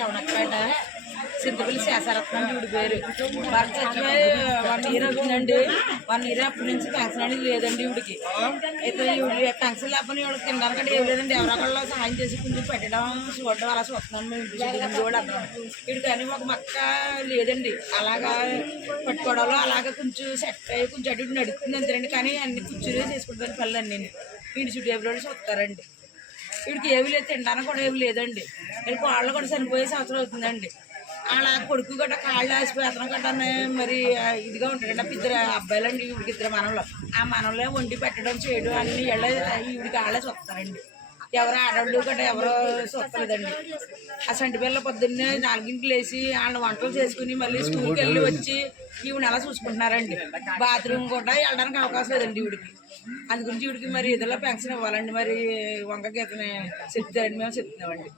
రవణపేట సింతపల్లి శేషరత్నం వీడి పేరు భర్త చచ్చిపోయి వన్ ఇయర్ అవుతుందండి. వన్ ఇయర్ అప్పటి నుంచి పెన్షన్ అనేది లేదండి ఇవిడికి అయితే పెన్షన్ లేకపోతే ఇవి తినడానికి ఏం లేదండి. ఎవరొకళ్ళు సహాయం చేసి కొంచెం పెట్టడం చూడడం అలా చూస్తున్నాను మేము ఇంటి కూడా కానీ ఒక మక్క లేదండి. అలాగా పట్టుకోవడంలో అలాగా కొంచెం సెట్ అయ్యి కొంచెం అటు ఇటు నడుస్తుంది అంతేనండి. కానీ అన్ని కుర్చీలు చేసుకుంటాను పళ్ళు అన్నీ ఇంటి చుట్టూ ఎవరు చూస్తారండి. వీడికి ఏమి లేదు తినడానికి కూడా ఏమి లేదండి. వీళ్ళకి వాళ్ళు కూడా చనిపోయే సంవత్సరం అవుతుందండి. అలా కొడుకు గట్ట కాళ్ళు ఆసిపోతున్నాం గట్ట మరి ఇదిగా ఉంటాడండి ఆ ఇద్దరు అబ్బాయిలండి వీడికి ఇద్దరు మనవలు. ఆ మనవలే వండి పెట్టడం చేయడం అన్ని వీళ్ళే వీడికి వాళ్ళే చూస్తారండి ఎవరు ఆడవాళ్ళు గట్ట ఎవరో చూస్తలేదండి ఆ సంటి పిల్ల పొద్దున్నే నాలుగింటికి లేచి వాళ్ళ వంటలు చేసుకుని మళ్ళీ స్కూల్కి వెళ్ళి వచ్చి ఈవిడ అలా చూసుకుంటున్నారండి? బాత్రూమ్ కూడా వెళ్ళడానికి అవకాశం లేదండి ఈవిడికి. అందుగురించి ఈవిడికి మరి ఇదిలో పెన్షన్ ఇవ్వాలండి. మరి వంక గీతని చెప్తారండి మేము చెప్తున్నామండి.